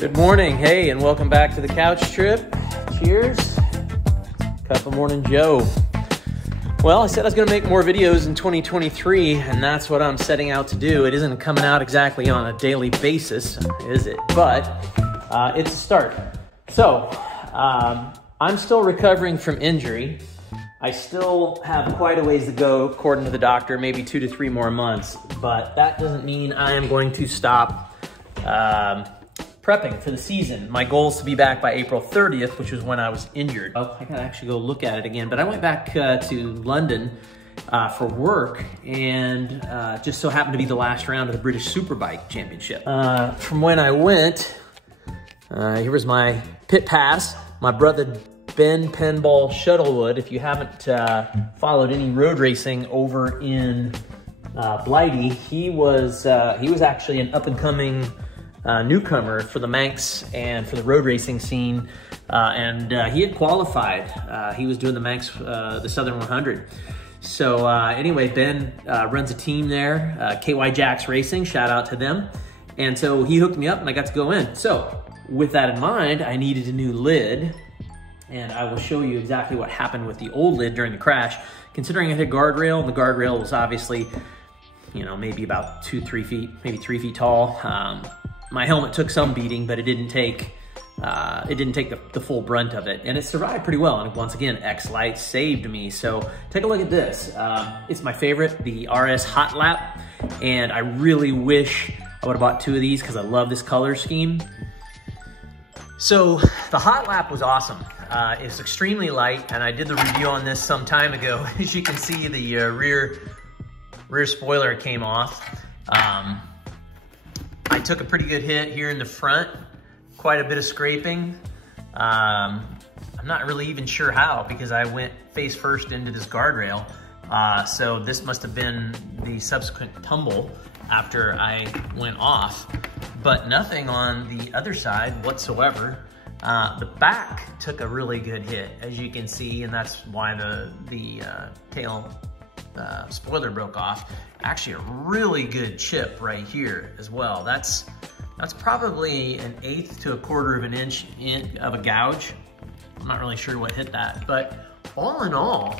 Good morning, hey, and welcome back to the couch trip. Cheers. Cup of Morning Joe. Well, I said I was gonna make more videos in 2023, and that's what I'm setting out to do. It isn't coming out exactly on a daily basis, is it? But it's a start. So, I'm still recovering from injury. I still have quite a ways to go, according to the doctor, maybe 2 to 3 more months, but that doesn't mean I am going to stop prepping for the season. My goal is to be back by April 30th, which was when I was injured. Oh, I gotta actually go look at it again, but I went back to London for work, and just so happened to be the last round of the British Superbike Championship. From when I went, here was my pit pass. My brother Ben Penball Shuttlewood. If you haven't followed any road racing over in Blighty, he was actually an up-and-coming newcomer for the Manx and for the road racing scene, and he had qualified. He was doing the Manx, the Southern 100. So anyway, Ben runs a team there, KY Jacks Racing, shout out to them. And so he hooked me up and I got to go in. So with that in mind, I needed a new lid, and I will show you exactly what happened with the old lid during the crash. Considering it had a guardrail, and the guardrail was obviously, you know, maybe about 2-3 feet, maybe 3 feet tall. My helmet took some beating, but it didn't take the full brunt of it, and it survived pretty well. And once again, X-Lite saved me. So take a look at this. It's my favorite, the RS Hot Lap, and I really wish I would have bought 2 of these because I love this color scheme. So the Hot Lap was awesome. It's extremely light, and I did the review on this some time ago. As you can see, the rear spoiler came off. I took a pretty good hit here in the front, quite a bit of scraping. I'm not really even sure how, because I went face first into this guardrail. So this must have been the subsequent tumble after I went off, but nothing on the other side whatsoever. The back took a really good hit, as you can see, and that's why the tail spoiler broke off. Actually, a really good chip right here as well. That's probably 1/8 to 1/4 of an inch of a gouge. I'm not really sure what hit that, but all in all,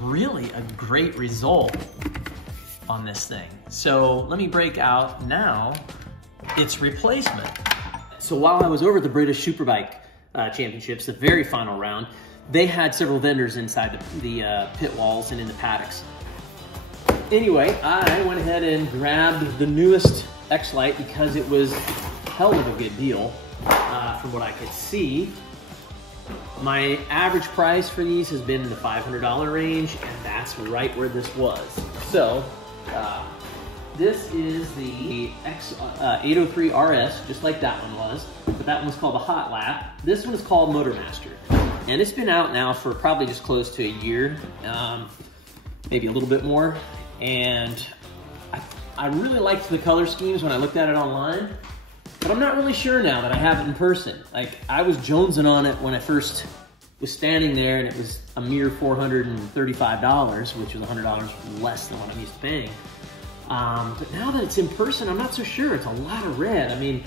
really a great result on this thing. So let me break out now its replacement. So while I was over at the British Superbike Championships, the very final round, they had several vendors inside the pit walls and in the paddocks. Anyway, I went ahead and grabbed the newest X-Lite because it was a hell of a good deal from what I could see. My average price for these has been in the $500 range, and that's right where this was. So, this is the X-803RS, just like that one was, but that one was called the Hot Lap. This one is called Motormaster, and it's been out now for probably just close to a year, maybe a little bit more, and I really liked the color schemes when I looked at it online, but I'm not really sure now that I have it in person. Like, I was jonesing on it when I first was standing there, and it was a mere $435, which was $100 less than what I'm used to paying. But now that it's in person, I'm not so sure. It's a lot of red. I mean,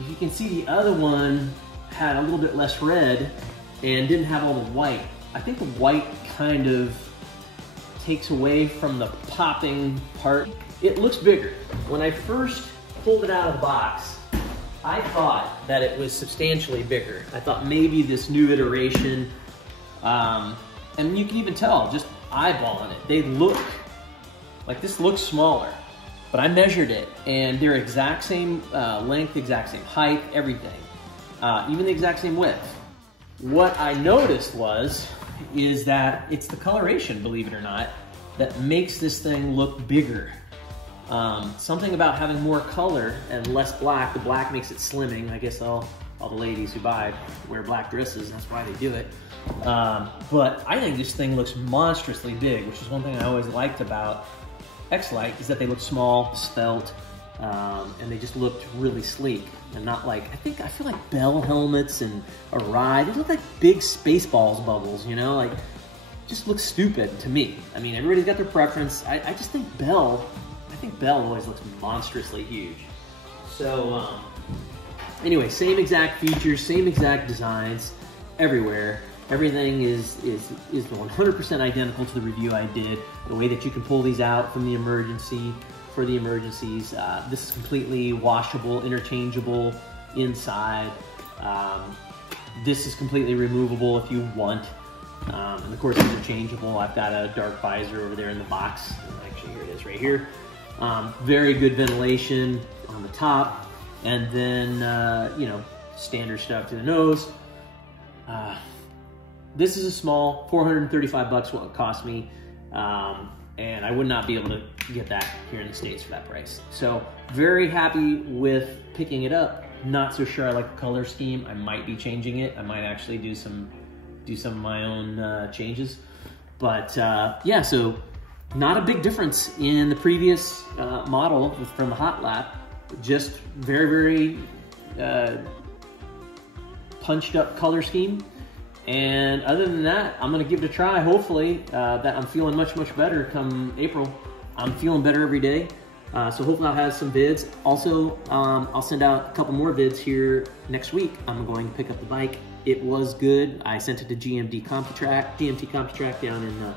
if you can see, the other one had a little bit less red and didn't have all the white. I think the white kind of takes away from the popping part. It looks bigger. When I first pulled it out of the box, I thought that it was substantially bigger. I thought maybe this new iteration, and you can even tell just eyeballing it, they look like this looks smaller, but I measured it and they're exact same length, exact same height, everything, even the exact same width. What I noticed is that it's the coloration, believe it or not, that makes this thing look bigger. Something about having more color and less black. The black makes it slimming. I guess all the ladies who buy it wear black dresses, that's why they do it. But I think this thing looks monstrously big, which is one thing I always liked about X-Lite, is that they look small, svelte, and they just looked really sleek and not like, I feel like Bell helmets and a ride, they look like big Spaceballs bubbles, you know, like, just looks stupid to me. I mean, everybody's got their preference. I just think Bell always looks monstrously huge. So Anyway, same exact features, same exact designs everywhere. Everything is 100% identical to the review I did. The way that you can pull these out from the emergencies. This is completely washable, interchangeable inside. This is completely removable if you want. And of course, interchangeable. I've got a dark visor over there in the box. Actually, here it is right here. Very good ventilation on the top. And then, you know, standard stuff to the nose. This is a small, 435 bucks what it cost me. And I would not be able to get that here in the States for that price. So very happy with picking it up. Not so sure I like the color scheme. I might be changing it. I might actually do some of my own changes. But yeah, so not a big difference in the previous model from the Hot Lap. Just very, very punched up color scheme. And other than that, I'm gonna give it a try. Hopefully that I'm feeling much better come April. I'm feeling better every day. So hopefully I'll have some vids. Also, I'll send out a couple more vids here next week. I'm going to pick up the bike. It was good. I sent it to GMT CompuTrack down in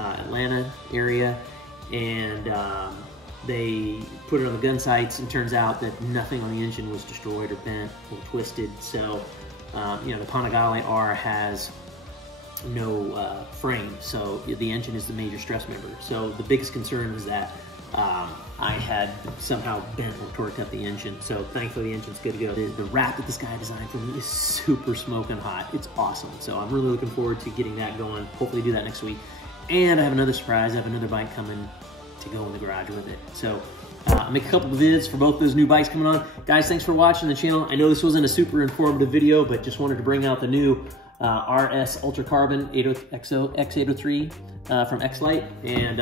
Atlanta area. And they put it on the gun sights, and turns out that nothing on the engine was destroyed or bent or twisted. So, you know, the Panigale R has no frame, so the engine is the major stress member. So the biggest concern was that I had somehow bent or torqued up the engine. So thankfully the engine's good to go. The wrap that this guy designed for me is super smoking hot. It's awesome. So I'm really looking forward to getting that going. Hopefully do that next week. And I have another surprise. I have another bike coming to go in the garage with it. So I'll make a couple of vids for both those new bikes coming on. Guys, thanks for watching the channel. I know this wasn't a super informative video, but just wanted to bring out the new RS Ultra Carbon X-803 from X-Lite. And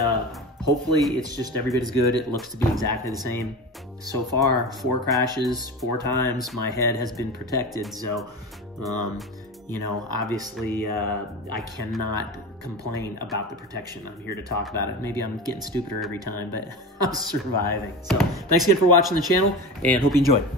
hopefully it's just every bit as good. It looks to be exactly the same. So far, 4 crashes, 4 times. My head has been protected. So, you know, obviously I cannot complain about the protection. I'm here to talk about it. Maybe I'm getting stupider every time, but I'm surviving. So thanks again for watching the channel, and hope you enjoyed.